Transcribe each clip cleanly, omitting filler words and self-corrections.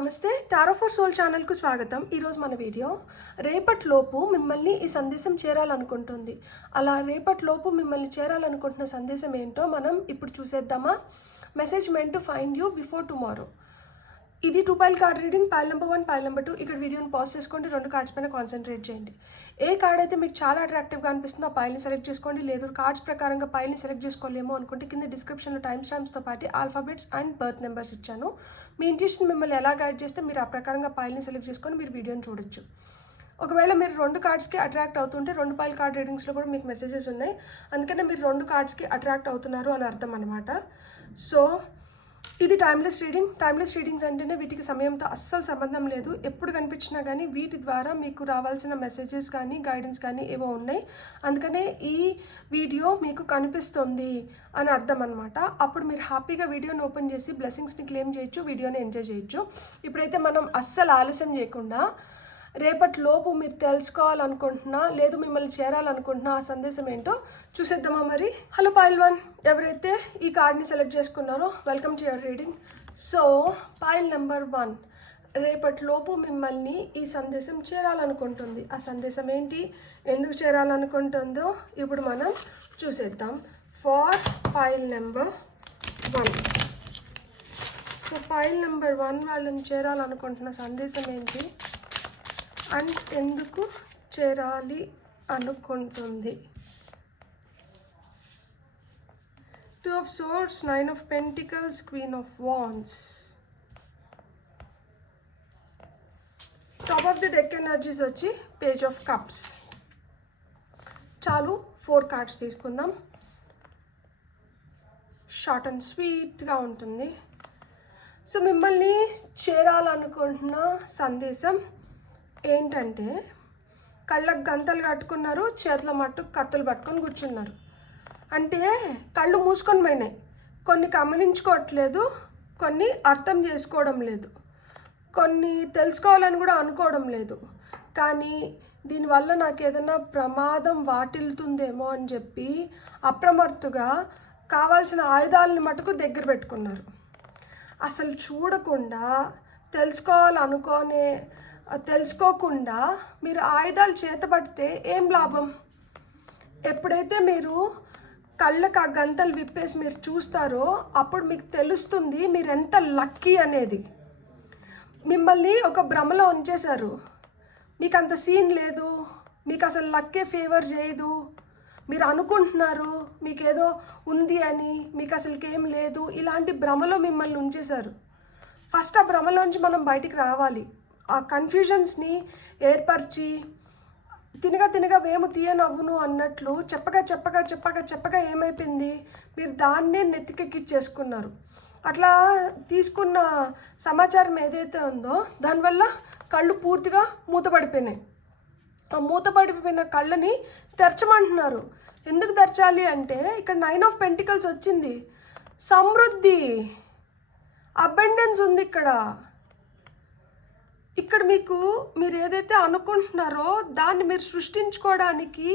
నమస్తే tarot for soul ఛానల్కు స్వాగతం. ఈరోజు మన వీడియో రేపటిలోపు మిమ్మల్ని ఈ సందేశం చేరాలనుకుంటుంది. అలా రేపటిలోపు మిమ్మల్ని చేరాలనుకుంటున్న సందేశం ఏంటో మనం ఇప్పుడు చూసేద్దామా. Message meant to find you before tomorrow. ఇది 2 pile card reading. Pile number 1, pile number 2. ఇక్కడ వీడియోని పాజ్ చేసుకోండి, 2 కార్డ్స్ పైన కాన్సన్ట్రేట్ చేయండి. ఏ కార్డ్ అయితే మీకు చాలా అట్రాక్టివ్గా అనిపిస్తుందో ఆ పైల్ని సెలెక్ట్ చేసుకోండి. లేదు కార్డ్స్ ప్రకారంగా పైల్ని సెలెక్ట్ చేసుకోలేమో అనుకుంటే కింద డిస్క్రిప్షన్లో టైమ్ స్టాంప్స్తో పాటు ఆల్ఫాబెట్స్ అండ్ బర్త్ నెంబర్స్ ఇచ్చాను. మీ ఇంట్యూషన్ మిమ్మల్ని ఎలా గైడ్ చేస్తే మీరు ఆ ప్రకారంగా పైల్ని సెలెక్ట్ చేసుకొని మీరు వీడియోని చూడొచ్చు. ఒకవేళ మీరు 2 కార్డ్స్కి అట్రాక్ట్ అవుతుంటే 2 పైల్ కార్డ్ రీడింగ్స్లో కూడా మీకు మెసేజెస్ ఉన్నాయి. అందుకనే మీరు 2 కార్డ్స్కి అట్రాక్ట్ అవుతున్నారు అని అర్థం అనమాట. సో ఇది టైమ్లెస్ రీడింగ్. టైమ్లెస్ రీడింగ్స్ అంటేనే వీటికి సమయంతో అస్సలు సంబంధం లేదు. ఎప్పుడు కనిపించినా కానీ వీటి ద్వారా మీకు రావాల్సిన మెసేజెస్ కానీ గైడెన్స్ కానీ ఏవో ఉన్నాయి. అందుకనే ఈ వీడియో మీకు కనిపిస్తుంది అని అర్థం అనమాట. అప్పుడు మీరు హ్యాపీగా వీడియోని ఓపెన్ చేసి బ్లెస్సింగ్స్ని క్లెయిమ్ చేయొచ్చు, వీడియోని ఎంజాయ్ చేయొచ్చు. ఇప్పుడైతే మనం అస్సలు ఆలస్యం చేయకుండా రేపటిలోపు మీరు తెలుసుకోవాలనుకుంటున్నా లేదు మిమ్మల్ని చేరాలనుకుంటున్నా ఆ సందేశం ఏంటో చూసేద్దామా మరి. హలో పైల్ 1, ఎవరైతే ఈ కార్డ్ని సెలెక్ట్ చేసుకున్నారో welcome to your reading. So pile number 1, రేపటిలోపు మిమ్మల్ని ఈ సందేశం చేరాలనుకుంటుంది. ఆ సందేశం ఏంటి, ఎందుకు చేరాలనుకుంటుందో ఇప్పుడు మనం చూసేద్దాం. For pile number 1. So pile number 1 వాళ్ళని చేరాలనుకుంటున్న సందేశం ఏంటి అండ్ ఎందుకు చేరాలి అనుకుంటుంది. 2 of Swords, 9 of Pentacles, Queen of Wands. Top of the deck energies వచ్చి పేజ్ ఆఫ్ కప్స్. చాలు 4 కార్డ్స్ తీసుకుందాం. షార్ట్ అండ్ స్వీట్గా ఉంటుంది. సో మిమ్మల్ని చేరాలనుకుంటున్న సందేశం ఏంటంటే కళ్ళకు గంతలు కట్టుకున్నారు, చేతిలో మట్టు కత్తులు పట్టుకొని కూర్చున్నారు. అంటే కళ్ళు మూసుకొని పోయినాయి. కొన్ని గమనించుకోవట్లేదు, కొన్ని అర్థం చేసుకోవడం లేదు, కొన్ని తెలుసుకోవాలని కూడా అనుకోవడం లేదు. కానీ దీనివల్ల నాకు ఏదైనా ప్రమాదం వాటిల్తుందేమో అని చెప్పి అప్రమత్తుగా కావాల్సిన ఆయుధాలని మటుకు దగ్గర పెట్టుకున్నారు. అసలు చూడకుండా తెలుసుకోకుండా మీరు ఆయుధాలు చేతపడితే ఏం లాభం. ఎప్పుడైతే మీరు కళ్ళకు ఆ గంతలు విప్పేసి మీరు చూస్తారో అప్పుడు మీకు తెలుస్తుంది మీరు ఎంత లక్కీ అనేది. మిమ్మల్ని ఒక భ్రమలో ఉంచేశారు. మీకు అంత సీన్ లేదు, మీకు అసలు లక్కే ఫేవర్ చేయదు, మీరు అనుకుంటున్నారు మీకేదో ఉంది అని, మీకు అసలుకేం లేదు. ఇలాంటి భ్రమలో మిమ్మల్ని ఉంచేశారు. ఫస్ట్ ఆ భ్రమలోంచి మనం బయటికి రావాలి. ఆ కన్ఫ్యూజన్స్ని ఏర్పరిచి తినగా వేము తీయనవ్వును అన్నట్లు చెప్పగా ఏమైపోయింది, మీరు దాన్నే నెత్తికెక్కిచ్చేసుకున్నారు. అట్లా తీసుకున్న సమాచారం ఏదైతే ఉందో దానివల్ల కళ్ళు పూర్తిగా మూతపడిపోయినాయి. ఆ మూతపడిపోయిన కళ్ళని తెరచమంటున్నారు. ఎందుకు తెరచాలి అంటే ఇక్కడ 9 of Pentacles వచ్చింది. సమృద్ధి, అబండెన్స్ ఉంది ఇక్కడ మీరు ఏదైతే అనుకుంటున్నారో దాన్ని మీరు సృష్టించుకోవడానికి,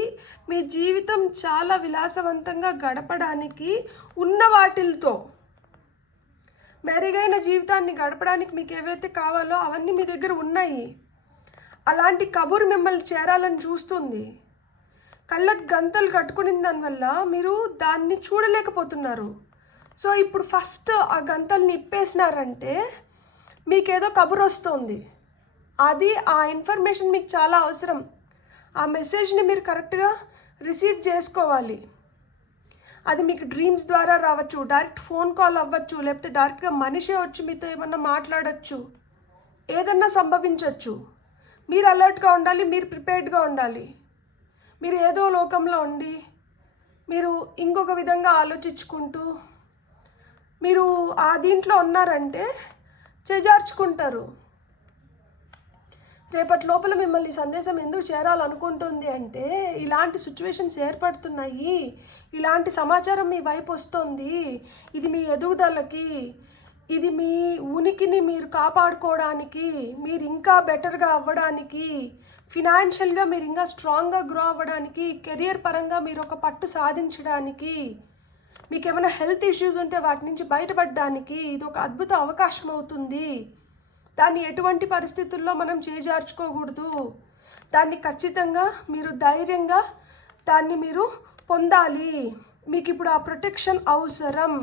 మీ జీవితం చాలా విలాసవంతంగా గడపడానికి ఉన్న వాటిలతో మెరుగైన జీవితాన్ని గడపడానికి మీకు ఏవైతే కావాలో అవన్నీ మీ దగ్గర ఉన్నాయి. అలాంటి కబురు మిమ్మల్ని చేరాలని చూస్తుంది. కళ్ళకు గంతలు కట్టుకుని దానివల్ల మీరు దాన్ని చూడలేకపోతున్నారు. సో ఇప్పుడు ఫస్ట్ ఆ గంతల్ని ఇప్పేసినారంటే మీకేదో కబురు వస్తుంది. అది ఆ ఇన్ఫర్మేషన్ మీకు చాలా అవసరం. ఆ మెసేజ్ని మీరు కరెక్ట్గా రిసీవ్ చేసుకోవాలి. అది మీకు డ్రీమ్స్ ద్వారా రావచ్చు, డైరెక్ట్ ఫోన్ కాల్ అవ్వచ్చు, లేకపోతే డైరెక్ట్గా మనిషే వచ్చి మీతో ఏమన్నా మాట్లాడచ్చు, ఏదన్నా సంభవించవచ్చు. మీరు అలర్ట్గా ఉండాలి, మీరు ప్రిపేర్డ్గా ఉండాలి. మీరు ఏదో లోకంలో ఉండి మీరు ఇంకొక విధంగా ఆలోచించుకుంటూ మీరు ఆ దీంట్లో ఉన్నారంటే చేజార్చుకుంటారు. రేపటి లోపల మిమ్మల్ని సందేశం ఎందుకు చేరాలనుకుంటుంది అంటే ఇలాంటి సిచ్యువేషన్స్ ఏర్పడుతున్నాయి, ఇలాంటి సమాచారం మీ వైపు వస్తుంది, ఇది మీ ఎదుగుదలకి, ఇది మీ ఉనికిని మీరు కాపాడుకోవడానికి, మీరు ఇంకా బెటర్గా అవ్వడానికి, ఫినాన్షియల్గా మీరు ఇంకా స్ట్రాంగ్గా గ్రో అవ్వడానికి, కెరియర్ పరంగా మీరు ఒక పట్టు సాధించడానికి, మీకు ఏమైనా హెల్త్ ఇష్యూస్ ఉంటే వాటి నుంచి బయటపడడానికి ఇది ఒక అద్భుత అవకాశం అవుతుంది. దాన్ని ఎటువంటి పరిస్థితుల్లో మనం చేజార్చుకోకూడదు. దాన్ని ఖచ్చితంగా మీరు ధైర్యంగా దాన్ని మీరు పొందాలి. మీకు ఇప్పుడు ఆ ప్రొటెక్షన్ అవసరం.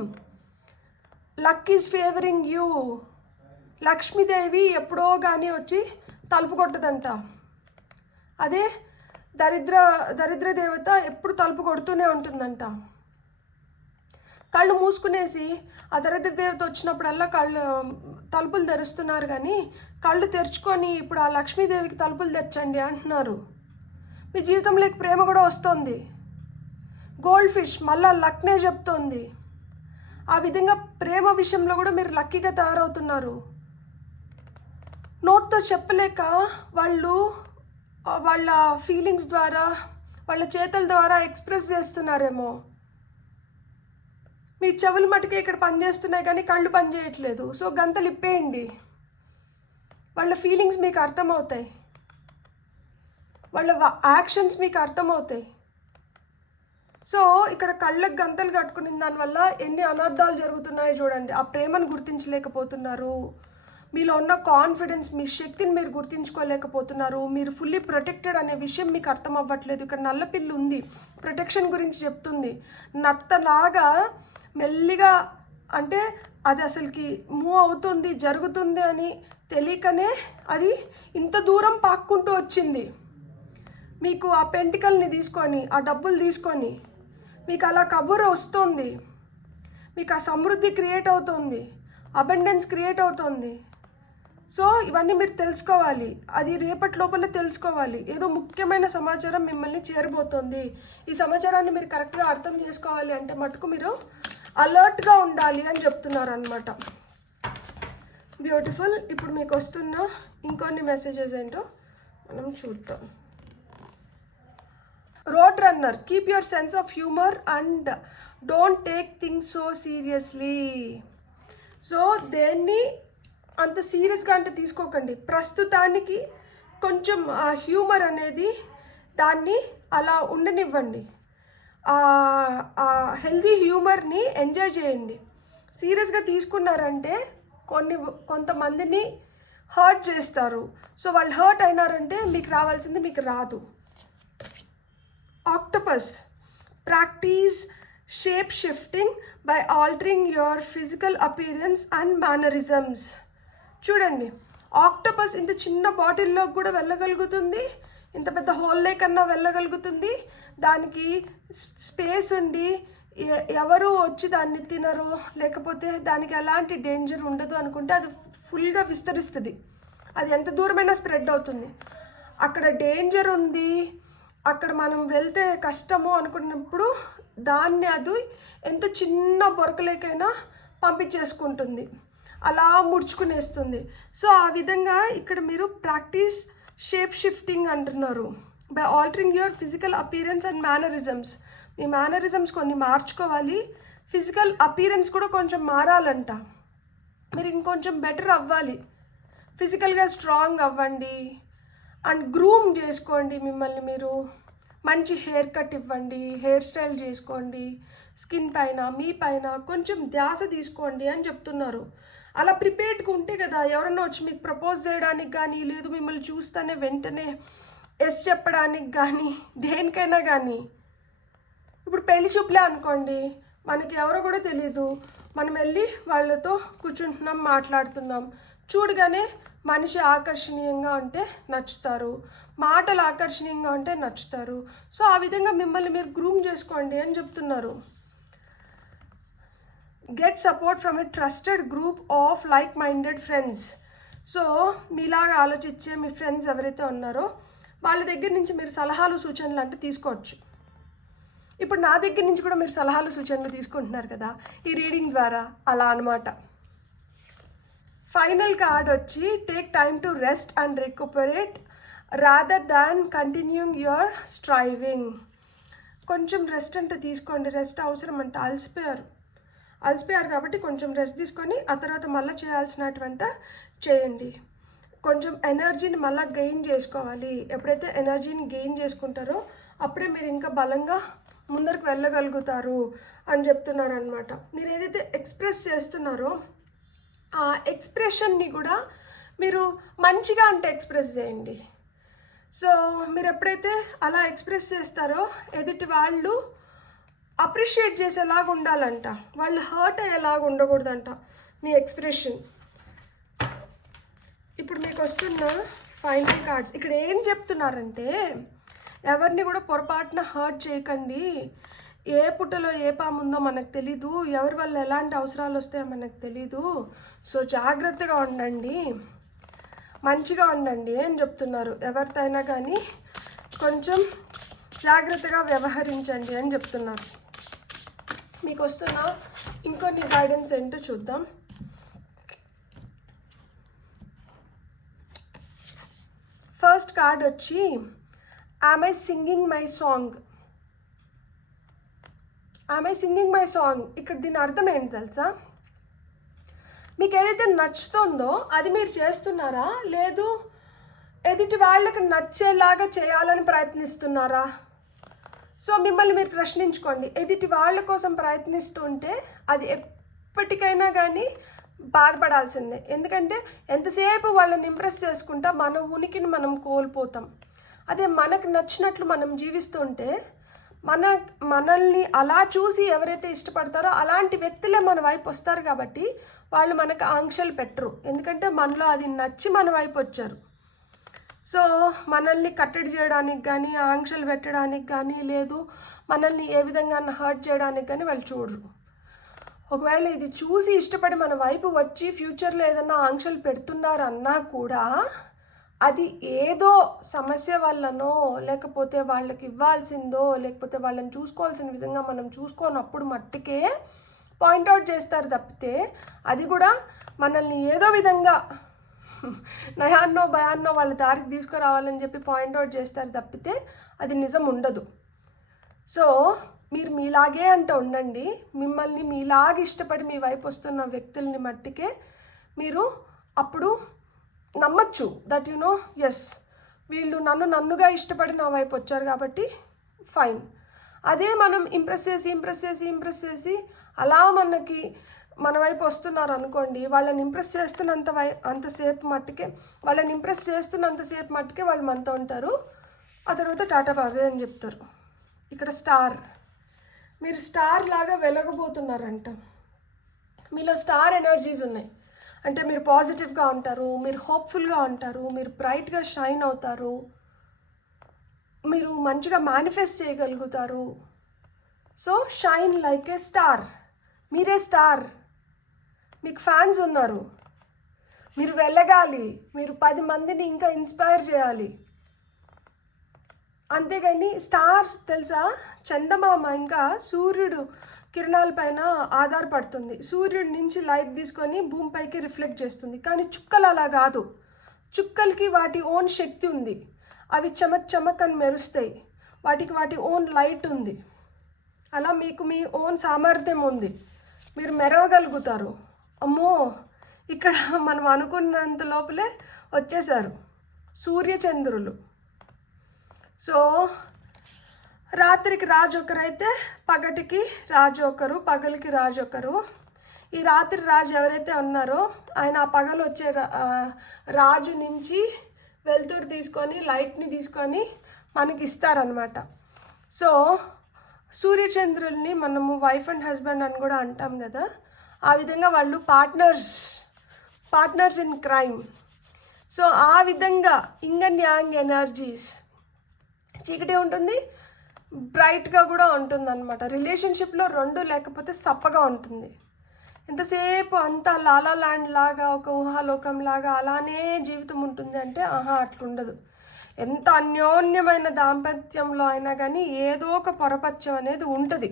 Luck is favouring you. Lakshmidevi ఎప్పుడో కానీ వచ్చి తలుపు కొట్టదంట. అదే దరిద్ర దేవత ఎప్పుడు తలుపు కొడుతూనే ఉంటుందంట. కళ్ళు మూసుకునేసి ఆ దరిద్ర దేవత వచ్చినప్పుడల్లా తలుపులు తెరుస్తున్నారు, కానీ కళ్ళు తెరుచుకొని ఇప్పుడు ఆ లక్ష్మీదేవికి తలుపులు తెరచండి అంటున్నారు. మీ జీవితంలోకి ప్రేమ కూడా వస్తుంది. గోల్డ్ ఫిష్ మళ్ళా లక్నే చెప్తోంది. ఆ విధంగా ప్రేమ విషయంలో కూడా మీరు లక్కీగా తయారవుతున్నారు. నోట్తో చెప్పలేక వాళ్ళు వాళ్ళ ఫీలింగ్స్ ద్వారా, వాళ్ళ చేతుల ద్వారా ఎక్స్ప్రెస్ చేస్తున్నారేమో. మీ చెవులు మటుకే ఇక్కడ పనిచేస్తున్నాయి కానీ కళ్ళు పనిచేయట్లేదు. సో గంతలు ఇప్పేయండి. వాళ్ళ ఫీలింగ్స్ మీకు అర్థమవుతాయి, వాళ్ళ యాక్షన్స్ మీకు అర్థమవుతాయి. సో ఇక్కడ కళ్ళకు గంతలు కట్టుకున్న దానివల్ల ఎన్ని అనర్థాలు జరుగుతున్నాయో చూడండి. ఆ ప్రేమను గుర్తించలేకపోతున్నారు. మీలో ఉన్న కాన్ఫిడెన్స్, మీ శక్తిని మీరు గుర్తించుకోలేకపోతున్నారు. మీరు ఫుల్లీ ప్రొటెక్టెడ్ అనే విషయం మీకు అర్థం అవ్వట్లేదు. ఇక్కడ నల్లపిల్లి ఉంది, ప్రొటెక్షన్ గురించి చెప్తుంది. నత్తలాగా మెల్లిగా, అంటే అది అసలుకి మూవ్ అవుతుంది, జరుగుతుంది అని తెలియకనే అది ఇంత దూరం పాక్కుంటూ వచ్చింది. మీకు ఆ పెంటికల్ని తీసుకొని, ఆ డబ్బులు తీసుకొని మీకు అలా కబురు వస్తుంది. మీకు ఆ సమృద్ధి క్రియేట్ అవుతుంది, అబండెన్స్ క్రియేట్ అవుతుంది. సో ఇవన్నీ మీరు తెలుసుకోవాలి. అది రేపటి లోపల తెలుసుకోవాలి. ఏదో ముఖ్యమైన సమాచారం మిమ్మల్ని చేరబోతోంది. ఈ సమాచారాన్ని మీరు కరెక్ట్గా అర్థం చేసుకోవాలి అంటే మటుకు మీరు అలర్ట్గా ఉండాలి అని చెప్తున్నారు అనమాట. బ్యూటిఫుల్. ఇప్పుడు మీకు వస్తున్న ఇంకొన్ని మెసేజెస్ ఏంటో మనం చూద్దాం. Road runner, keep your sense of humour and don't take things so seriously. So దేన్ని అంత సీరియస్గా అంటే తీసుకోకండి. ప్రస్తుతానికి కొంచెం ఆ హ్యూమర్ అనేది దాన్ని అలా ఉండనివ్వండి. హెల్దీ హ్యూమర్ని ఎంజాయ్ చేయండి. సీరియస్గా తీసుకున్నారంటే కొంతమందిని హర్ట్ చేస్తారు. సో వాళ్ళు హర్ట్ అయినారంటే మీకు రావాల్సింది మీకు రాదు. Octopus, practice shape shifting by altering your physical appearance and mannerisms. చూడండి, ఆక్టోపస్ ఇంత చిన్న బాటిల్లో కూడా వెళ్ళగలుగుతుంది, ఇంత పెద్ద హోల్లే కన్నా వెళ్ళగలుగుతుంది. దానికి స్పేస్ ఉండి ఎవరు వచ్చి దాన్ని తినరు, లేకపోతే దానికి ఎలాంటి డేంజర్ ఉండదు అనుకుంటే అది ఫుల్గా విస్తరిస్తుంది. అది ఎంత దూరమైనా స్ప్రెడ్ అవుతుంది. అక్కడ డేంజర్ ఉంది, అక్కడ మనం వెళ్తే కష్టము అనుకున్నప్పుడు దాన్ని అది ఎంత చిన్న బొరకలేకైనా పంపించేసుకుంటుంది, అలా ముడుచుకునేస్తుంది. సో ఆ విధంగా ఇక్కడ మీరు ప్రాక్టీస్ షేప్ షిఫ్టింగ్ అంటున్నారు. By altering your physical appearance and mannerisms. Me mannerisms కొన్ని మార్చుకోవాలి, ఫిజికల్ అపీరెన్స్ కూడా కొంచెం మారాలంట. మీరు ఇంకొంచెం బెటర్ అవ్వాలి, ఫిజికల్గా స్ట్రాంగ్ అవ్వండి అండ్ గ్రూమ్ చేసుకోండి. మిమ్మల్ని మీరు మంచి హెయిర్ కట్ ఇవ్వండి, హెయిర్ స్టైల్ చేసుకోండి, స్కిన్ పైన మీ పైన కొంచెం ధ్యాస తీసుకోండి అని చెప్తున్నారు. అలా ప్రిపేర్డ్గా ఉంటే కదా ఎవరన్నా వచ్చి మీకు ప్రపోజ్ చేయడానికి కానీ, లేదు మిమ్మల్ని చూస్తేనే వెంటనే ఎస్ చెప్పడానికి కానీ, దేనికైనా కానీ. ఇప్పుడు పెళ్లి చూపులే అనుకోండి, మనకి ఎవరో కూడా తెలియదు, మనం వెళ్ళి వాళ్ళతో కూర్చుంటున్నాం, మాట్లాడుతున్నాం, చూడగానే మనిషి ఆకర్షణీయంగా ఉంటే నచ్చుతారు, మాటలు ఆకర్షణీయంగా ఉంటే నచ్చుతారు. సో ఆ విధంగా మిమ్మల్ని మీరు గ్రూమ్ చేసుకోండి అని చెప్తున్నారు. Get support from a trusted group of like minded friends. So మీలాగా ఆలోచించే మీ ఫ్రెండ్స్ ఎవరైతే ఉన్నారో వాళ్ళ దగ్గర నుంచి మీరు సలహాలు సూచనలు అంటే తీసుకోవచ్చు. ఇప్పుడు నా దగ్గర నుంచి కూడా మీరు సలహాలు సూచనలు తీసుకుంటున్నారు కదా ఈ రీడింగ్ ద్వారా, అలా అనమాట. ఫైనల్ కార్డ్ వచ్చి take time to rest and recuperate rather than continuing your striving. కొంచెం రెస్ట్ అంటే తీసుకోండి, రెస్ట్ అవసరం అంటే. అలసిపోయారు కాబట్టి కొంచెం రెస్ట్ తీసుకొని ఆ తర్వాత మళ్ళీ చేయాల్సినటువంటి చేయండి. కొంచెం ఎనర్జీని మళ్ళీ గెయిన్ చేసుకోవాలి. ఎప్పుడైతే ఎనర్జీని గెయిన్ చేసుకుంటారో అప్పుడే మీరు ఇంకా బలంగా ముందరికి వెళ్ళగలుగుతారు అని చెప్తున్నారు అనమాట. మీరు ఏదైతే ఎక్స్ప్రెస్ చేస్తున్నారో ఆ ఎక్స్ప్రెషన్ని కూడా మీరు మంచిగా అంటే ఎక్స్ప్రెస్ చేయండి. సో మీరు ఎప్పుడైతే అలా ఎక్స్ప్రెస్ చేస్తారో ఎదుటి వాళ్ళు అప్రిషియేట్ చేసేలాగా ఉండాలంట, వాళ్ళు హర్ట్ అయ్యేలాగా ఉండకూడదంట మీ ఎక్స్ప్రెషన్. ఇప్పుడు మీకు వస్తున్న ఫైనల్ కార్డ్స్ ఇక్కడ ఏం చెప్తున్నారంటే, ఎవరిని కూడా పొరపాటున హర్ట్ చేయకండి. ఏ పుట్టలో ఏ పాము ఉందో మనకు తెలీదు, ఎవరి వల్ల ఎలాంటి అవసరాలు వస్తాయో మనకు తెలీదు. సో జాగ్రత్తగా ఉండండి, మంచిగా ఉండండి అని చెప్తున్నారు. ఎవరితో అయినా కానీ కొంచెం జాగ్రత్తగా వ్యవహరించండి అని చెప్తున్నారు. మీకు వస్తున్న ఇంకొన్ని గైడెన్స్ ఏంటో చూద్దాం. ఫస్ట్ కార్డ్ వచ్చి am I singing my song. Am I singing my song, ఇక్కడ దీని అర్థం ఏంటి తెలుసా? మీకు ఏదైతే నచ్చుతుందో అది మీరు చేస్తున్నారా, లేదు ఎదుటి వాళ్ళకి నచ్చేలాగా చేయాలని ప్రయత్నిస్తున్నారా? సో మిమ్మల్ని మీరు ప్రశ్నించుకోండి. ఎదుటి వాళ్ళ కోసం ప్రయత్నిస్తుంటే అది ఎప్పటికైనా కానీ బాధపడాల్సిందే. ఎందుకంటే ఎంతసేపు వాళ్ళని ఇంప్రెస్ చేసుకుంటా మన ఉనికిని మనం కోల్పోతాం. అదే మనకు నచ్చినట్లు మనం జీవిస్తుంటే మనల్ని అలా చూసి ఎవరైతే ఇష్టపడతారో అలాంటి వ్యక్తులే మన వైపు వస్తారు. కాబట్టి వాళ్ళు మనకు ఆంక్షలు పెట్టరు, ఎందుకంటే మనలో అది నచ్చి మన వైపు వచ్చారు. సో మనల్ని కట్టడి చేయడానికి కానీ, ఆంక్షలు పెట్టడానికి కానీ, లేదు మనల్ని ఏ విధంగా హర్ట్ చేయడానికి కానీ వాళ్ళు చూడరు. ఒకవేళ ఇది చూసి ఇష్టపడి మన వైపు వచ్చి ఫ్యూచర్లో ఏదైనా ఆంక్షలు పెడుతున్నారన్నా కూడా అది ఏదో సమస్య వల్లనో, లేకపోతే వాళ్ళకి ఇవ్వాల్సిందో, లేకపోతే వాళ్ళని చూసుకోవాల్సిన విధంగా మనం చూసుకోనప్పుడు మట్టుకే పాయింట్అవుట్ చేస్తారు తప్పితే, అది కూడా మనల్ని ఏదో విధంగా నయాన్నో భయాన్నో వాళ్ళ దారికి తీసుకురావాలని చెప్పి పాయింట్అవుట్ చేస్తారు తప్పితే అది నిజం ఉండదు. సో మీరు మీలాగే అంటూ ఉండండి. మిమ్మల్ని మీలాగే ఇష్టపడి మీ వైపు వస్తున్న వ్యక్తుల్ని మట్టికే మీరు అప్పుడు నమ్మచ్చు దట్ యు నో, ఎస్ వీళ్ళు నన్నుగా ఇష్టపడి నా వైపు వచ్చారు కాబట్టి ఫైన్. అదే మనం ఇంప్రెస్ చేసి అలా మన వైపు వస్తున్నారు అనుకోండి, వాళ్ళని ఇంప్రెస్ అంతసేపు మట్టుకే వాళ్ళు మనతో ఉంటారు. ఆ తర్వాత టాటా బాబే అని చెప్తారు. ఇక్కడ స్టార్, మీరు స్టార్ లాగా వెలగబోతున్నారంట. మీలో స్టార్ ఎనర్జీస్ ఉన్నాయి. అంటే మీరు పాజిటివ్గా ఉంటారు, మీరు హోప్ఫుల్గా ఉంటారు, మీరు బ్రైట్గా షైన్ అవుతారు, మీరు మంచిగా మేనిఫెస్ట్ చేయగలుగుతారు. సో షైన్ లైక్ ఏ స్టార్. మీరే స్టార్, మీకు ఫ్యాన్స్ ఉన్నారు, మీరు వెళ్ళగాలి, మీరు 10 మందిని ఇంకా ఇన్స్పైర్ చేయాలి. అంతేగాని స్టార్స్ తెలుసా, చందమామ ఇంకా సూర్యుడు కిరణాలపైన ఆధారపడుతుంది. సూర్యుడి నుంచి లైట్ తీసుకొని భూమిపైకి రిఫ్లెక్ట్ చేస్తుంది. కానీ చుక్కలు అలా కాదు. చుక్కలకి వాటి ఓన్ శక్తి ఉంది, అవి చమక్ అని మెరుస్తాయి, వాటి ఓన్ లైట్ ఉంది. అలా మీకు మీ ఓన్ సామర్థ్యం ఉంది, మీరు మెరవగలుగుతారు. అమ్మో, ఇక్కడ మనం అనుకున్నంత లోపలే వచ్చేసారు సూర్యచంద్రులు. సో రాత్రికి రాజు ఒకరైతే పగటికి రాజు ఒకరు, పగలికి రాజు ఒకరు. ఈ రాత్రి రాజు ఎవరైతే ఉన్నారో ఆయన ఆ పగలు వచ్చే రాజు నుంచి వెలుతురు తీసుకొని, లైట్ని తీసుకొని మనకి ఇస్తారనమాట. సో సూర్యచంద్రుల్ని మనము వైఫ్ అండ్ హస్బెండ్ అని కూడా అంటాం కదా, ఆ విధంగా వాళ్ళు పార్ట్నర్స్ ఇన్ క్రైమ్. సో ఆ విధంగా ఇంగ్ అండ్ యాంగ్ ఎనర్జీస్, చీకటి ఉంటుంది, బ్రైట్గా కూడా ఉంటుంది అనమాట. రిలేషన్షిప్లో 2 లేకపోతే సప్పగా ఉంటుంది. ఎంతసేపు అంతా లాలా ల్యాండ్ లాగా, ఒక ఊహాలోకం లాగా అలానే జీవితం ఉంటుంది అంటే అట్లుండదు. ఎంత అన్యోన్యమైన దాంపత్యంలో అయినా కానీ ఏదో ఒక పొరపచ్చం అనేది ఉంటుంది.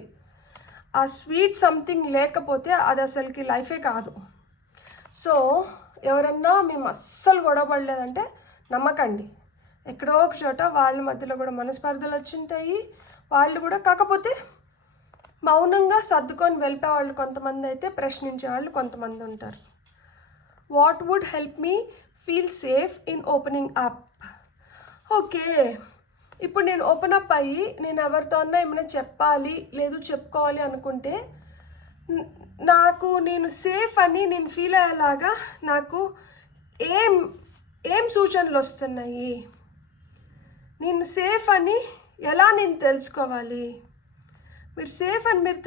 ఆ స్వీట్ సంథింగ్ లేకపోతే అది అసలుకి లైఫే కాదు. సో ఎవరన్నా మేము అస్సలు గొడవపడలేదంటే నమ్మకండి. ఎక్కడో ఒక చోట వాళ్ళ మధ్యలో కూడా మనస్పర్ధలు వచ్చింటాయి. వాళ్ళు కూడా కాకపోతే మౌనంగా సర్దుకొని వెళ్ళిపోయే వాళ్ళు కొంతమంది అయితే, ప్రశ్నించే వాళ్ళు కొంతమంది ఉంటారు. What would help me feel safe in opening up. Okay, ఇప్పుడు నేను ఓపెన్ అప్ అయ్యి నేను ఎవరితో అన్నా ఏమైనా చెప్పాలి, లేదు చెప్పుకోవాలి అనుకుంటే నేను సేఫ్ అని నేను ఫీల్ అయ్యేలాగా నాకు ఏం ఏం సూచనలు వస్తున్నాయి, నేను సేఫ్ అని ఎలా నేను తెలుసుకోవాలి? మీరు సేఫ్ అని మీరు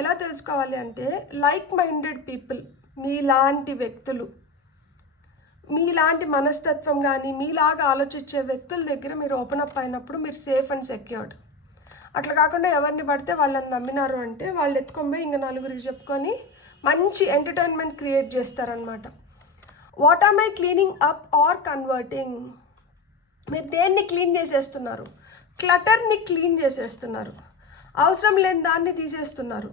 ఎలా తెలుసుకోవాలి అంటే, లైక్ మైండెడ్ పీపుల్, మీలాంటి వ్యక్తులు, మీలాంటి మనస్తత్వం కానీ మీలాగా ఆలోచించే వ్యక్తుల దగ్గర మీరు ఓపెన్ అప్ అయినప్పుడు మీరు సేఫ్ అండ్ సెక్యూర్డ్. అట్లా కాకుండా ఎవరిని పడితే వాళ్ళని నమ్మినారు అంటే వాళ్ళు ఎత్తుకొని పోయి ఇంకా నలుగురికి చెప్పుకొని మంచి ఎంటర్టైన్మెంట్ క్రియేట్ చేస్తారనమాట. What am I cleaning up or converting? మీరు దేన్ని క్లీన్ చేసేస్తున్నారు? క్లటర్ని క్లీన్ చేసేస్తున్నారు. అవసరం లేని దాన్ని తీసేస్తున్నారు,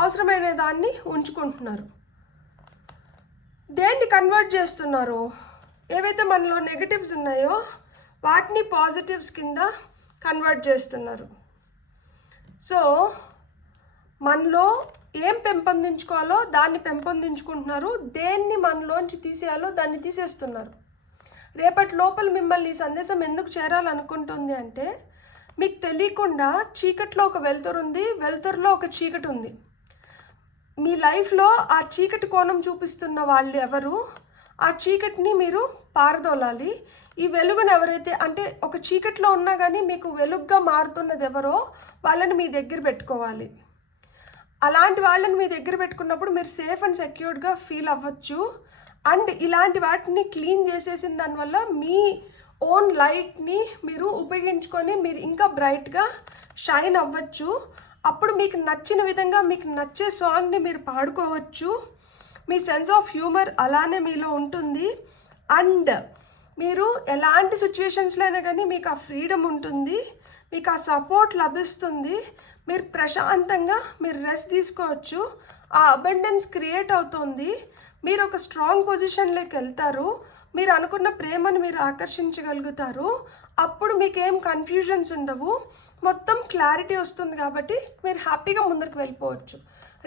అవసరమైన దాన్ని ఉంచుకుంటున్నారు. దేన్ని కన్వర్ట్ చేస్తున్నారు? ఏవైతే మనలో నెగటివ్స్ ఉన్నాయో వాటిని పాజిటివ్స్ కింద కన్వర్ట్ చేస్తున్నారు. సో మనలో ఏం పెంపొందించుకోవాలో దాన్ని పెంపొందించుకుంటున్నారు, దేన్ని మనలోంచి తీసేయాలో దాన్ని తీసేస్తున్నారు. రేపటి లోపల మిమ్మల్ని ఈ సందేశం ఎందుకు చేరాలనుకుంటుంది అంటే, మీకు తెలియకుండా చీకట్లో ఒక వెలుతురు ఉంది, వెలుతురులో ఒక చీకటి ఉంది. మీ లైఫ్లో ఆ చీకటి కోణం చూపిస్తున్న వాళ్ళు ఎవరు? ఆ చీకటిని మీరు పారదోలాలి. ఈ వెలుగును ఎవరైతే, అంటే ఒక చీకట్లో ఉన్నా కానీ మీకు వెలుగుగా మారుతున్నది ఎవరో వాళ్ళని మీ దగ్గర పెట్టుకోవాలి. అలాంటి వాళ్ళని మీ దగ్గర పెట్టుకున్నప్పుడు మీరు సేఫ్ అండ్ సెక్యూర్డ్గా ఫీల్ అవ్వచ్చు. అండ్ ఇలాంటి వాటిని క్లీన్ చేసేసిన దానివల్ల మీ ఓన్ లైట్ని మీరు ఉపయోగించుకొని మీరు ఇంకా బ్రైట్గా షైన్ అవ్వచ్చు. అప్పుడు మీకు నచ్చిన విధంగా మీకు నచ్చే సాంగ్ని మీరు పాడుకోవచ్చు. మీ సెన్స్ ఆఫ్ హ్యూమర్ అలానే మీలో ఉంటుంది. అండ్ మీరు ఎలాంటి సిచ్యువేషన్స్లో అయినా కానీ మీకు ఆ ఫ్రీడమ్ ఉంటుంది, మీకు ఆ సపోర్ట్ లభిస్తుంది. మీరు ప్రశాంతంగా మీరు రెస్ట్ తీసుకోవచ్చు. ఆ అబండెన్స్ క్రియేట్ అవుతుంది. మీరు ఒక స్ట్రాంగ్ పొజిషన్లోకి వెళ్తారు. మీరు అనుకున్న ప్రేమను మీరు ఆకర్షించగలుగుతారు. అప్పుడు మీకేం కన్ఫ్యూజన్స్ ఉండవు, మొత్తం క్లారిటీ వస్తుంది. కాబట్టి మీరు హ్యాపీగా ముందుకు వెళ్ళిపోవచ్చు.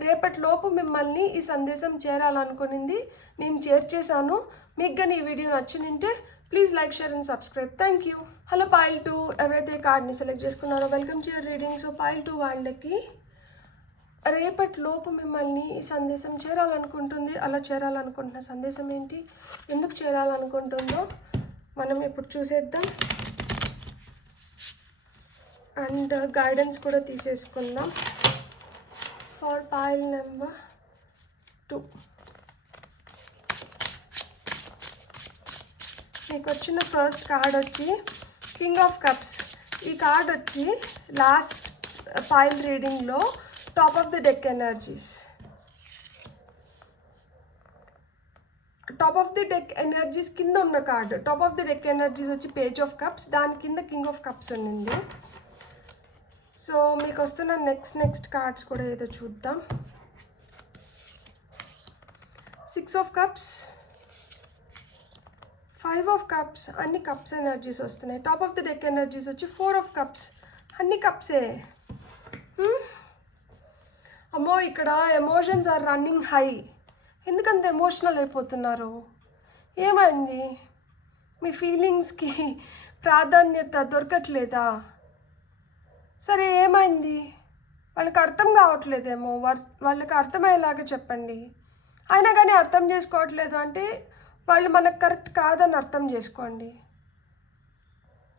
రేపటి లోపు మిమ్మల్ని ఈ సందేశం చేరాలనుకునింది నేను చేర్చేశాను. మీకు కానీ ఈ వీడియో నచ్చినింటే please like, share and subscribe. Thank you. Hello pile 2, ఎవరైతే కార్డ్ని సెలెక్ట్ చేసుకున్నారో welcome to your reading. So pile 2 వాళ్ళకి రేపటి లోపు మిమ్మల్ని ఈ సందేశం చేరాలనుకుంటుంది. అలా చేరాలనుకుంటున్న సందేశం ఏంటి, ఎందుకు చేరాలనుకుంటుందో మనం ఇప్పుడు చూసేద్దాం. అండ్ గైడెన్స్ కూడా తీసేసుకుందాం ఫర్ పైల్ నెంబర్ 2. మీకు వచ్చిన ఫస్ట్ కార్డ్ వచ్చి కింగ్ ఆఫ్ కప్స్. ఈ కార్డ్ వచ్చి లాస్ట్ పైల్ రీడింగ్లో top of the deck energies. Top of the deck energies కింద ఉన్న card. Top of the deck energies వచ్చి పేజ్ ఆఫ్ కప్స్, దాని కింద కింగ్ ఆఫ్ కప్స్ ఉండింది. సో మీకు వస్తున్న నెక్స్ట్ కార్డ్స్ కూడా ఏదో చూద్దాం. 6 ఆఫ్ కప్స్, 5 ఆఫ్ కప్స్, అన్ని కప్స్ ఎనర్జీస్ వస్తున్నాయి. Top of the deck energies వచ్చి 4 ఆఫ్ కప్స్, అన్ని కప్సే. అమ్మో, ఇక్కడ ఎమోషన్స్ ఆర్ రన్నింగ్ హై. ఎందుకంత ఎమోషనల్ అయిపోతున్నారు? ఏమైంది? మీ ఫీలింగ్స్కి ప్రాధాన్యత దొరకట్లేదా? సరే, ఏమైంది? వాళ్ళకి అర్థం కావట్లేదేమో, వాళ్ళకి అర్థమయ్యేలాగా చెప్పండి. అయినా కానీ అర్థం చేసుకోవట్లేదు అంటే వాళ్ళు మనకు కరెక్ట్ కాదని అర్థం చేసుకోండి.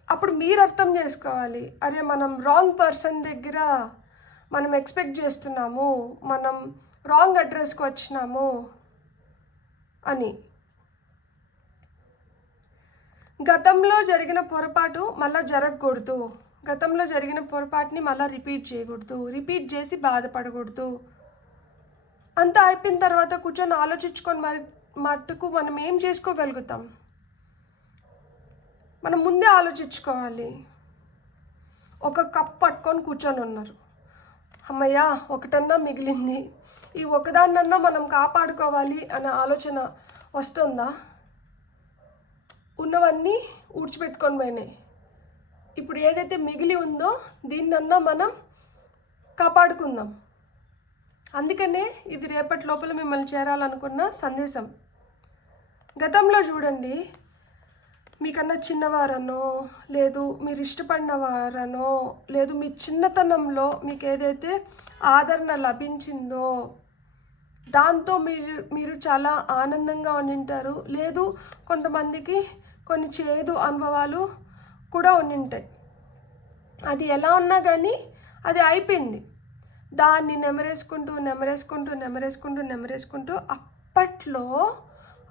అప్పుడు మీరు అర్థం చేసుకోవాలి, అరే మనం రాంగ్ పర్సన్ దగ్గర మనం ఎక్స్పెక్ట్ చేస్తున్నాము, మనం రాంగ్ అడ్రస్కి వచ్చినాము అని. గతంలో జరిగిన పొరపాటు మళ్ళీ జరగకూడదు. గతంలో జరిగిన పొరపాటుని మళ్ళీ రిపీట్ చేయకూడదు. రిపీట్ చేసి బాధపడకూడదు. అంతా అయిపోయిన తర్వాత కూర్చొని ఆలోచించుకొని మట్టుకు మనం ఏం చేసుకోగలుగుతాం? మనం ముందే ఆలోచించుకోవాలి. ఒక కప్ పట్టుకొని కూర్చొని ఉన్నారు, అమ్మయ్య ఒకటన్నా మిగిలింది, ఈ ఒకదాన్నన్నా మనం కాపాడుకోవాలి అనే ఆలోచన వస్తుందా? ఉన్నవన్నీ ఊడ్చిపెట్టుకొని పోయినాయి. ఇప్పుడు ఏదైతే మిగిలి ఉందో దీన్నన్నా మనం కాపాడుకుందాం. అందుకనే ఇది రేపటి లోపల మిమ్మల్ని చేరాలనుకున్న సందేశం. గతంలో చూడండి, మీకన్నా చిన్నవారనో, లేదు మీరు ఇష్టపడిన వారనో, లేదు మీ చిన్నతనంలో మీకు ఏదైతే ఆదరణ లభించిందో దాంతో మీరు చాలా ఆనందంగా ఉండింటారు. లేదు కొంతమందికి కొన్ని చేదు అనుభవాలు కూడా ఉండింటాయి. అది ఎలా ఉన్నా కానీ అది అయిపోయింది. దాన్ని నెమరేసుకుంటూ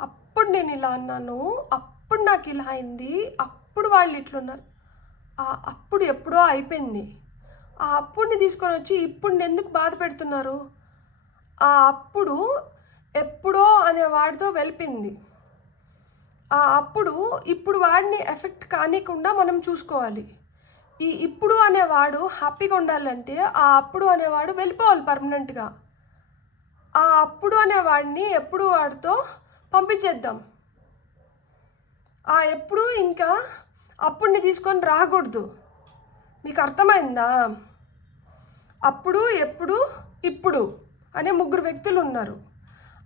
అప్పుడు నేను ఇలా అన్నాను, అప్పుడు నాకు ఇలా అయింది, అప్పుడు వాళ్ళు ఇట్లున్నారు. అప్పుడు ఎప్పుడో అయిపోయింది. ఆ అప్పుడుని తీసుకొని వచ్చి ఇప్పుడు ఎందుకు బాధ పెడుతున్నారు? ఆ అప్పుడు ఎప్పుడో అనే వాడితో వెళ్ళిపోయింది. ఆ అప్పుడు ఇప్పుడు వాడిని ఎఫెక్ట్ కానికుండా మనం చూసుకోవాలి. ఈ ఇప్పుడు అనేవాడు హ్యాపీగా ఉండాలంటే ఆ అప్పుడు అనేవాడు వెళ్ళిపోవాలి పర్మనెంట్గా. ఆ అప్పుడు అనేవాడిని ఎప్పుడు వాడితో పంపించేద్దాం. ఆ ఎప్పుడు ఇంకా అప్పుడుని తీసుకొని రాకూడదు. మీకు అర్థమైందా? అప్పుడు, ఎప్పుడు, ఇప్పుడు అనే 3 వ్యక్తులు ఉన్నారు.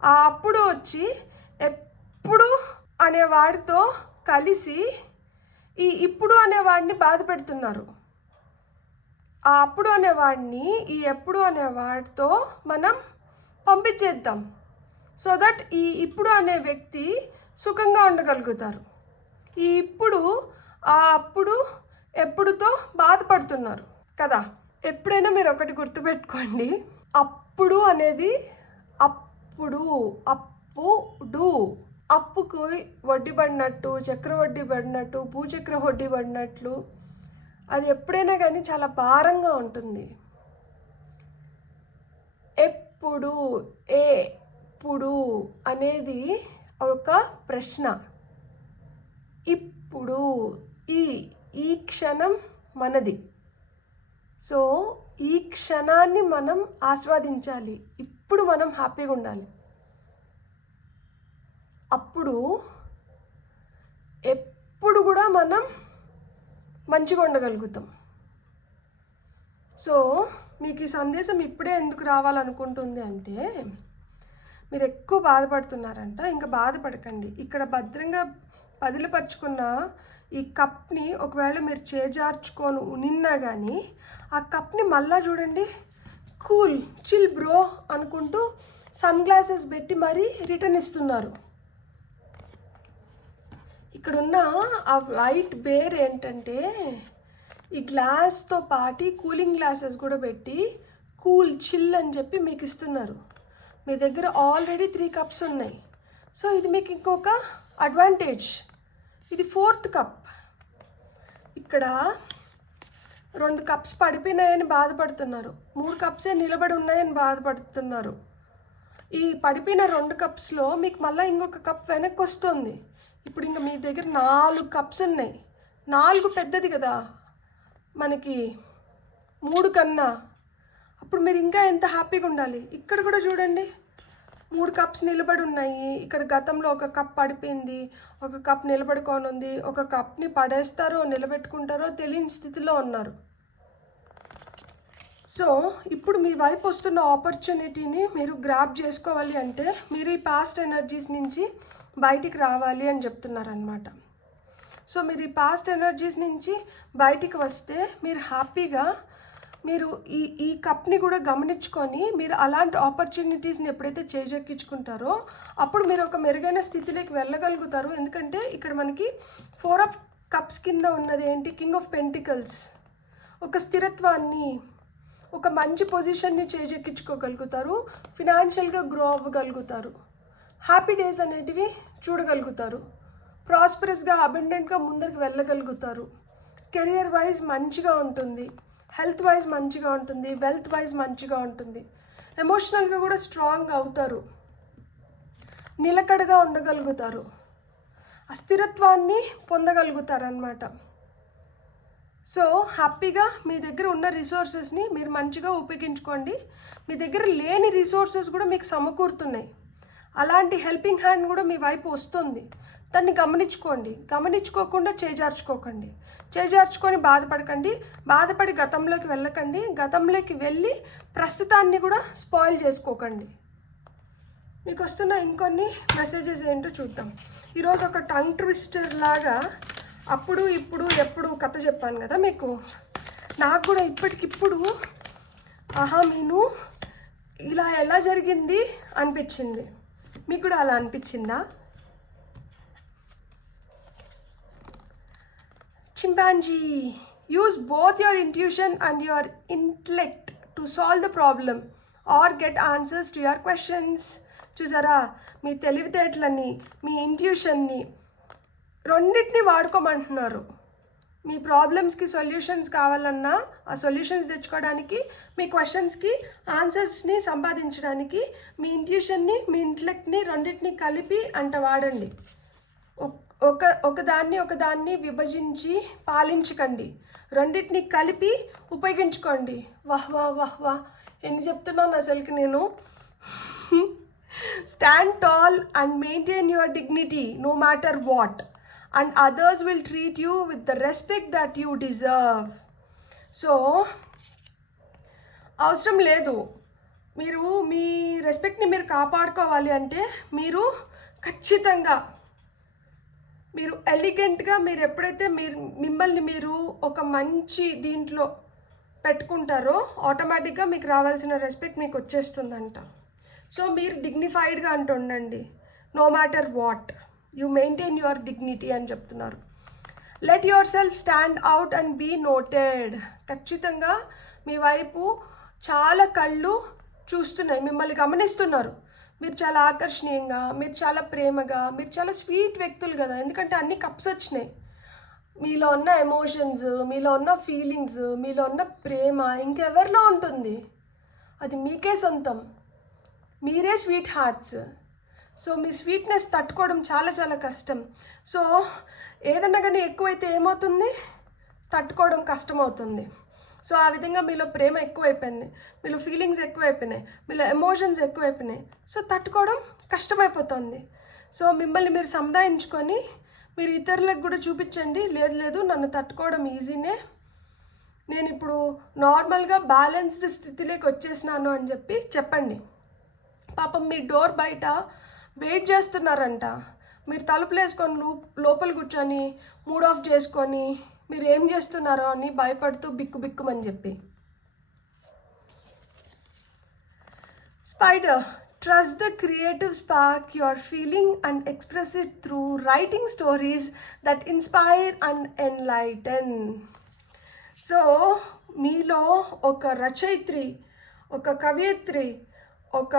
ఆ అప్పుడు వచ్చి ఎప్పుడు అనేవాడితో కలిసి ఈ ఇప్పుడు అనేవాడిని బాధ పెడుతున్నారు. ఆ అప్పుడు అనేవాడిని ఈ ఎప్పుడు అనేవాడితో మనం పంపించేద్దాం. సో దట్ ఈ ఇప్పుడు అనే వ్యక్తి సుఖంగా ఉండగలుగుతారు. ఈ ఇప్పుడు ఆ అప్పుడు ఎప్పుడుతో బాధపడుతున్నారు కదా. ఎప్పుడైనా మీరు ఒకటి గుర్తుపెట్టుకోండి, అప్పుడు అనేది అప్పుడు, అప్పుడు అప్పుకు వడ్డీ పడినట్టు, చక్ర వడ్డీ పడినట్టు, భూచక్ర వడ్డీ పడినట్లు అది ఎప్పుడైనా కానీ చాలా భారంగా ఉంటుంది. ఎప్పుడు, ఎప్పుడు అనేది ఒక ప్రశ్న. ఇప్పుడు ఈ క్షణం మనది. సో ఈ క్షణాన్ని మనం ఆస్వాదించాలి. ఇప్పుడు మనం హ్యాపీగా ఉండాలి. అప్పుడు ఎప్పుడు కూడా మనం మంచిగా ఉండగలుగుతాం. సో మీకు ఈ సందేశం ఇప్పుడే ఎందుకు రావాలనుకుంటుంది అంటే, మీరు ఎక్కువ బాధపడుతున్నారంట. ఇంకా బాధపడకండి. ఇక్కడ భద్రంగా పదిలపరుచుకున్న ఈ కప్ని ఒకవేళ మీరు చేజార్చుకొని నిన్నా కానీ ఆ కప్ని మళ్ళా చూడండి, కూల్ చిల్ బ్రో అనుకుంటూ సన్ గ్లాసెస్ పెట్టి మరీ రిటర్న్ ఇస్తున్నారు. ఇక్కడున్న ఆ వైట్ బేర్ ఏంటంటే ఈ గ్లాస్తో పాటి కూలింగ్ గ్లాసెస్ కూడా పెట్టి కూల్ చిల్ అని చెప్పి మీకు ఇస్తున్నారు. మీ దగ్గర ఆల్రెడీ 3 కప్స్ ఉన్నాయి. సో ఇది మీకు ఇంకొక అడ్వాంటేజ్. ఇది 4th కప్. ఇక్కడ 2 కప్స్ పడిపోయినాయని బాధపడుతున్నారు, 3 కప్సే నిలబడి ఉన్నాయని బాధపడుతున్నారు. ఈ పడిపోయిన 2 కప్స్లో మీకు మళ్ళీ ఇంకొక కప్ వెనక్కి వస్తుంది. ఇప్పుడు ఇంకా మీ దగ్గర 4 కప్స్ ఉన్నాయి. 4 పెద్దది కదా మనకి 3 కన్నా. అప్పుడు మీరు ఇంకా ఎంత హ్యాపీగా ఉండాలి. ఇక్కడ కూడా చూడండి, 3 కప్స్ నిలబడి ఉన్నాయి. ఇక్కడ గతంలో ఒక కప్ పడిపోయింది, ఒక కప్ నిలబడుకొని ఉంది, ఒక కప్ని పడేస్తారో నిలబెట్టుకుంటారో తెలియని స్థితిలో ఉన్నారు. సో ఇప్పుడు మీ వైపు వస్తున్న ఆపర్చునిటీని మీరు గ్రాబ్ చేసుకోవాలి అంటే మీరు ఈ పాస్ట్ ఎనర్జీస్ నుంచి బయటికి రావాలి అని చెప్తున్నారనమాట. సో మీరు ఈ పాస్ట్ ఎనర్జీస్ నుంచి బయటికి వస్తే మీరు హ్యాపీగా మీరు ఈ కప్ని కూడా గమనించుకొని మీరు అలాంటి ఆపర్చునిటీస్ని ఎప్పుడైతే చేజెక్కించుకుంటారో అప్పుడు మీరు ఒక మెరుగైన స్థితిలోకి వెళ్ళగలుగుతారు. ఎందుకంటే ఇక్కడ మనకి 4 ఆఫ్ కప్స్ కింద ఉన్నది ఏంటి, కింగ్ ఆఫ్ పెంటికల్స్. ఒక స్థిరత్వాన్ని, ఒక మంచి పొజిషన్ని చేజెక్కించుకోగలుగుతారు. ఫినాన్షియల్గా గ్రో అవ్వగలుగుతారు. హ్యాపీ డేస్ అనేటివి చూడగలుగుతారు. ప్రాస్పరస్గా అబెండెంట్గా ముందరికి వెళ్ళగలుగుతారు. కెరియర్ వైజ్ మంచిగా ఉంటుంది, హెల్త్ వైజ్ మంచిగా ఉంటుంది, వెల్త్ వైజ్ మంచిగా ఉంటుంది. ఎమోషనల్గా కూడా స్ట్రాంగ్ అవుతారు, నిలకడగా ఉండగలుగుతారు, అస్థిరత్వాన్ని పొందగలుగుతారు అన్నమాట. సో హ్యాపీగా మీ దగ్గర ఉన్న రిసోర్సెస్ని మీరు మంచిగా ఉపయోగించుకోండి. మీ దగ్గర లేని రిసోర్సెస్ కూడా మీకు సమకూరుతున్నాయి. అలాంటి హెల్పింగ్ హ్యాండ్ కూడా మీ వైపు వస్తుంది. దాన్ని గమనించుకోండి. గమనించుకోకుండా చేజార్చుకోకండి. చేజార్చుకొని బాధపడకండి. బాధపడి గతంలోకి వెళ్ళకండి. గతంలోకి వెళ్ళి ప్రస్తుతాన్ని కూడా స్పాయిల్ చేసుకోకండి. మీకు వస్తున్న ఇంకొన్ని మెసేజెస్ ఏంటో చూద్దాం. ఈరోజు ఒక టంగ్ ట్విస్టర్ లాగా అప్పుడు ఇప్పుడు ఎప్పుడు కథ చెప్పాను కదా మీకు. నాకు కూడా ఇప్పటికిప్పుడు మీను ఇలా ఎలా జరిగింది అనిపించింది. మీకు కూడా అలా అనిపించిందా? Chimpanzee, use both your intuition and your intellect to solve the problem or get answers to your questions. చూసారా, మీ తెలివితేటలని, మీ ఇంట్యూషన్ని రెండింటిని వాడుకోమంటున్నారు. మీ ప్రాబ్లమ్స్కి సొల్యూషన్స్ కావాలన్నా ఆ సొల్యూషన్స్ తెచ్చుకోవడానికి, మీ క్వశ్చన్స్కి ఆన్సర్స్ని సంపాదించడానికి మీ ఇంట్యూషన్ని, మీ ఇంటెలెక్ట్ని రెండింటిని కలిపి వాడండి. ఒకదాన్ని విభజించి పాలించకండి, రెండింటిని కలిపి ఉపయోగించుకోండి. వాహ్ వాహ్ వాహ్ వాహ్, ఎన్ని చెప్తున్నాను అసలుకి నేను. Stand tall and maintain your dignity no matter what, and others will treat you with the respect that you deserve. So అవసరం లేదు, మీరు మీ రెస్పెక్ట్ని మీరు కాపాడుకోవాలి అంటే మీరు ఖచ్చితంగా మీరు ఎలిగెంట్గా మీరు ఎప్పుడైతే మిమ్మల్ని మీరు ఒక మంచి దీంట్లో పెట్టుకుంటారో ఆటోమేటిక్గా మీకు రావాల్సిన రెస్పెక్ట్ మీకు వచ్చేస్తుందంట. సో మీరు డిగ్నిఫైడ్గా ఉండండి, no matter what, you maintain your dignity అని చెప్తున్నారు. Let yourself stand out and be noted. ఖచ్చితంగా మీ వైపు చాలా కళ్ళు చూస్తున్నాయి, మిమ్మల్ని గమనిస్తున్నారు. మీరు చాలా ఆకర్షణీయంగా, మీరు చాలా ప్రేమగా, మీరు చాలా స్వీట్ వ్యక్తులు కదా, ఎందుకంటే అన్ని కప్స్ వచ్చినాయి. మీలో ఉన్న ఎమోషన్స్, మీలో ఉన్న ఫీలింగ్స్, మీలో ఉన్న ప్రేమ ఇంకెవరిలో ఉంటుంది? అది మీకే సొంతం, మీరే స్వీట్ హార్ట్స్. సో మీ స్వీట్నెస్ తట్టుకోవడం చాలా చాలా కష్టం. సో ఏదన్నా కానీ ఎక్కువైతే ఏమవుతుంది? తట్టుకోవడం కష్టమవుతుంది. సో ఆ విధంగా మీలో ప్రేమ ఎక్కువైపోయింది, మీలో ఫీలింగ్స్ ఎక్కువైపోయినాయి, మీలో ఎమోషన్స్ ఎక్కువైపోయినాయి. సో తట్టుకోవడం కష్టమైపోతుంది. సో మిమ్మల్ని మీరు సముదాయించుకొని మీరు ఇతరులకు కూడా చూపించండి, లేదు నన్ను తట్టుకోవడం ఈజీనే, నేను ఇప్పుడు నార్మల్గా బ్యాలెన్స్డ్ స్థితిలోకి వచ్చేసినాను అని చెప్పండి. పాపం మీ డోర్ బయట వెయిట్ చేస్తున్నారంట, మీరు తలుపులు వేసుకొని లోపల కూర్చొని మూడ్ ఆఫ్ చేసుకొని మీరు ఏం చేస్తున్నారో అని భయపడుతూ బిక్కుమని చెప్పి. Spider, trust the creative spark you are feeling and express it through writing stories that inspire and enlighten. So మీలో ఒక రచయిత్రి, ఒక కవయిత్రి, ఒక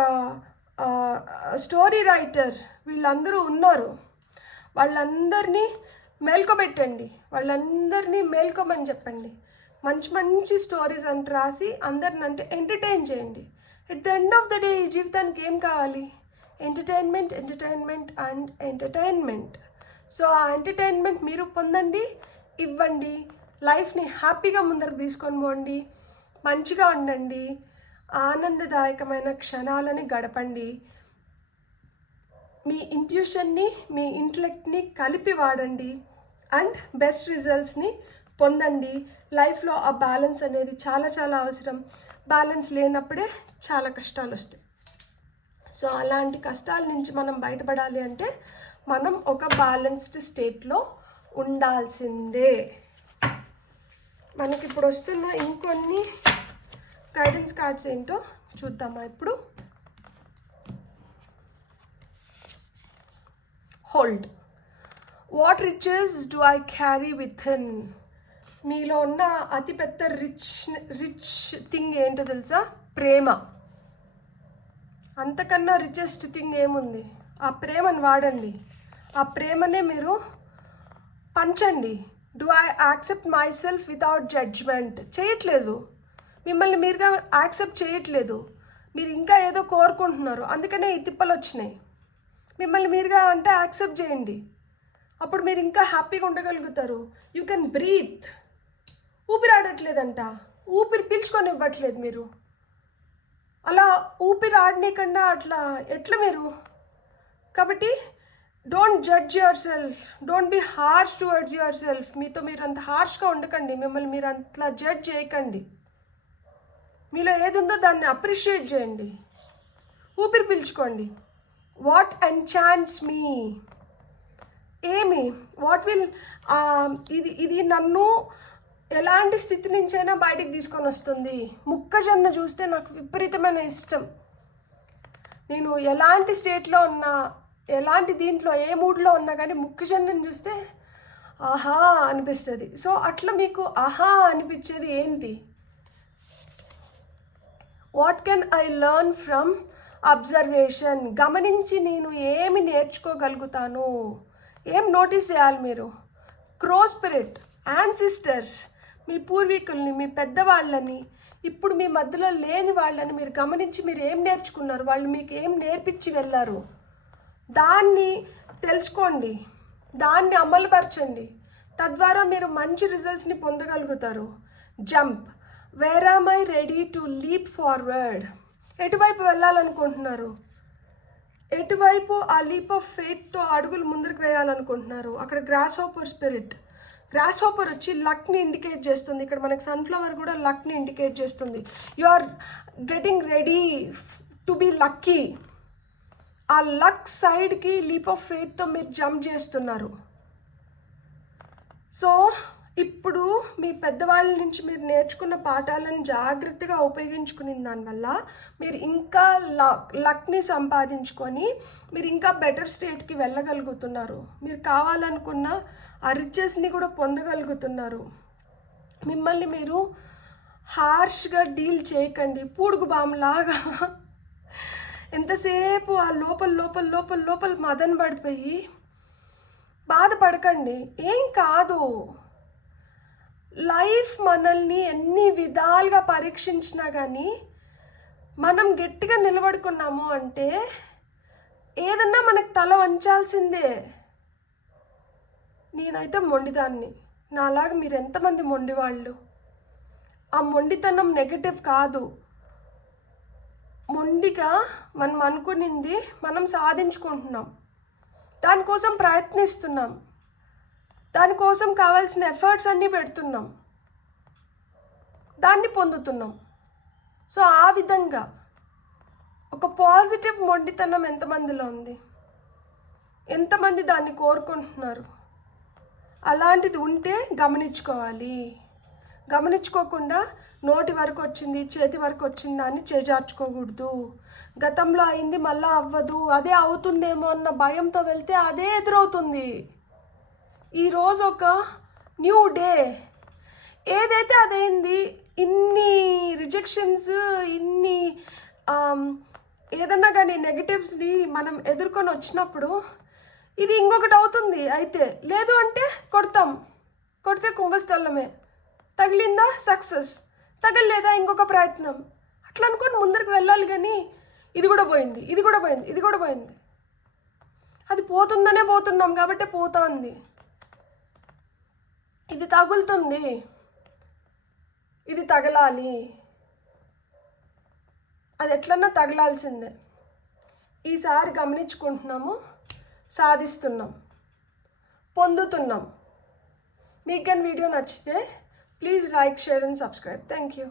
స్టోరీ రైటర్ వీళ్ళందరూ ఉన్నారు. వాళ్ళందరినీ మేల్కోబెట్టండి, వాళ్ళందరినీ మేల్కోమని చెప్పండి. మంచి స్టోరీస్ అని రాసి అందరిని ఎంటర్టైన్ చేయండి. At the end of the day ఈ జీవితానికి ఏం కావాలి? Entertainment and entertainment. సో ఆ ఎంటర్టైన్మెంట్ మీరు పొందండి, ఇవ్వండి. లైఫ్ని హ్యాపీగా ముందరకు తీసుకొని పోండి, మంచిగా ఉండండి, ఆనందదాయకమైన క్షణాలని గడపండి. మీ ఇంట్యూషన్ని, మీ ఇంటెలెక్ట్ని కలిపి వాడండి అండ్ బెస్ట్ రిజల్ట్స్ని పొందండి. లైఫ్లో ఆ బ్యాలెన్స్ అనేది చాలా చాలా అవసరం. బ్యాలెన్స్ లేనప్పుడే చాలా కష్టాలు వస్తాయి. సో అలాంటి కష్టాల నుంచి మనం బయటపడాలి అంటే మనం ఒక బ్యాలెన్స్డ్ స్టేట్లో ఉండాల్సిందే. మనకి ఇప్పుడు వస్తున్న ఇంకొన్ని గైడెన్స్ కార్డ్స్ ఏంటో చూద్దామా ఇప్పుడు. Hold, what riches do I carry within. నీలో ఉన్న అతిపెద్ద రిచ్ థింగ్ ఏంటో తెలుసా? ప్రేమ. అంతకన్నా రిచెస్ట్ థింగ్ ఏముంది? ఆ ప్రేమను వాడండి, ఆ ప్రేమనే మీరు పంచండి. Do I accept myself without judgement. చేయట్లేదు, మిమ్మల్ని మీరుగా యాక్సెప్ట్ చేయట్లేదు, మీరు ఇంకా ఏదో కోరుకుంటున్నారు, అందుకనే ఈ తిప్పలు వచ్చినాయి. మిమ్మల్ని మీరుగా యాక్సెప్ట్ చేయండి, అప్పుడు మీరు ఇంకా హ్యాపీగా ఉండగలుగుతారు. You can breathe. ఊపిరి ఆడట్లేదంట, ఊపిరి పీల్చుకొని ఇవ్వట్లేదు మీరు. అలా ఊపిరి ఆడనీయకుండా అట్లా ఎట్లా మీరు? కాబట్టి don't judge yourself, don't be harsh towards yourself. మీతో మీరు అంత హార్ష్గా ఉండకండి, మిమ్మల్ని మీరు అంతలా జడ్జ్ చేయకండి. మీలో ఏది ఉందో దాన్ని అప్రిషియేట్ చేయండి, ఊపిరి పీల్చుకోండి. వాట్ ఎన్చాంట్స్ మీ, ఏమి వాట్ విల్, ఇది నన్ను ఎలాంటి స్థితి నుంచైనా బయటికి తీసుకొని వస్తుంది. మొక్కజొన్న చూస్తే నాకు విపరీతమైన ఇష్టం, నేను ఎలాంటి స్టేట్లో ఉన్నా, ఎలాంటి దీంట్లో ఏ మూడ్లో ఉన్నా కానీ మొక్కజొన్నని చూస్తే ఆహా అనిపిస్తుంది. సో అట్లా మీకు ఆహా అనిపించేది ఏంటి? What can I learn from observation? గమనించి నేను ఏమి నేర్చుకోగలుగుతాను? ఏం నోటీస్ చేయాలి మీరు? క్రో స్పిరిట్, యాన్సిస్టర్స్, మీ పూర్వీకుల్ని, మీ పెద్దవాళ్ళని, ఇప్పుడు మీ మధ్యలో లేని వాళ్ళని మీరు గమనించి మీరు ఏం నేర్చుకున్నారు, వాళ్ళు మీకు ఏం నేర్పించి వెళ్ళారు, దాన్ని తెలుసుకోండి, దాన్ని అమలుపరచండి. తద్వారా మీరు మంచి రిజల్ట్స్ని పొందగలుగుతారు. Jump, where am I ready to leap forward? ఎటువైపు వెళ్ళాలనుకుంటున్నారు? ఎటువైపు ఆ లీప్ ఆఫ్ ఫెయిత్తో అడుగులు ముందుకు వేయాలనుకుంటున్నారు? అక్కడ grasshopper spirit, grasshopper వచ్చి లక్ని ఇండికేట్ చేస్తుంది. ఇక్కడ మనకి సన్ఫ్లవర్ కూడా లక్ని ఇండికేట్ చేస్తుంది. You are getting ready to be lucky. ఆ లక్ సైడ్కి లీప్ ఆఫ్ ఫెయిత్తో మీరు జంప్ చేస్తున్నారు. సో ఇప్పుడు మీ పెద్దవాళ్ళ నుంచి మీరు నేర్చుకున్న పాఠాలను జాగ్రత్తగా ఉపయోగించుకునే దానివల్ల మీరు ఇంకా లక్ని సంపాదించుకొని మీరు ఇంకా బెటర్ స్టేట్కి వెళ్ళగలుగుతున్నారు. మీరు కావాలనుకున్న ఆ రిచెస్ని కూడా పొందగలుగుతున్నారు. మిమ్మల్ని మీరు హార్ష్గా డీల్ చేయకండి. పూడుగు బామ్లాగా ఎంతసేపు ఆ లోపల లోపల లోపల లోపల మదన పడిపోయి బాధపడకండి. ఏం కాదు. లైఫ్ మనల్ని ఎన్ని విధాలుగా పరీక్షించినా కానీ మనం గట్టిగా నిలబడుకున్నాము అంటే ఏదన్నా మనకు తల వంచాల్సిందే. నేనైతే మొండిదాన్ని. నాలాగా మీరు ఎంతమంది మొండివాళ్ళు? ఆ మొండితనం నెగటివ్ కాదు. మొండిగా మనం అనుకునింది మనం సాధించుకుంటున్నాం, దానికోసం ప్రయత్నిస్తున్నాం, దానికోసం కావాల్సిన ఎఫర్ట్స్ అన్నీ పెడుతున్నాం, దాన్ని పొందుతున్నాం. సో ఆ విధంగా ఒక పాజిటివ్ మొండితనం ఎంతమందిలో ఉంది? ఎంతమంది దాన్ని కోరుకుంటున్నారు? అలాంటిది ఉంటే గమనించుకోవాలి. గమనించుకోకుండా నోటి వరకు వచ్చింది, చేతి వరకు వచ్చింది దాన్ని చేజార్చుకోకూడదు. గతంలో అయింది మళ్ళీ అవ్వదు, అదే అవుతుందేమో అన్న భయంతో వెళ్తే అదే ఎదురవుతుంది. ఈరోజు ఒక న్యూ డే, ఏదైతే అదైంది. ఇన్ని రిజెక్షన్స్, ఇన్ని ఏదన్నా కానీ నెగటివ్స్ని మనం ఎదుర్కొని వచ్చినప్పుడు ఇది ఇంకొకటి అవుతుంది. అయితే లేదు అంటే కొడతాం, కొడితే కుంభస్థలమే. తగిలిందా సక్సెస్, తగలలేదా ఇంకొక ప్రయత్నం. అట్లా అనుకొని ముందరికి వెళ్ళాలి. కానీ ఇది కూడా పోయింది, ఇది కూడా పోయింది, ఇది కూడా పోయింది. అది పోతుందనే పోతున్నాం కాబట్టి పోతుంది. ఇది తగులుతుంది, ఇది తగలాలి, అది ఎట్లన్నా తగలాల్సిందే. ఈసారి గమనించుకుంటున్నాము, సాధిస్తున్నాం, పొందుతున్నాం. మీకు కానీ వీడియో నచ్చితే please like, share and subscribe. Thank you.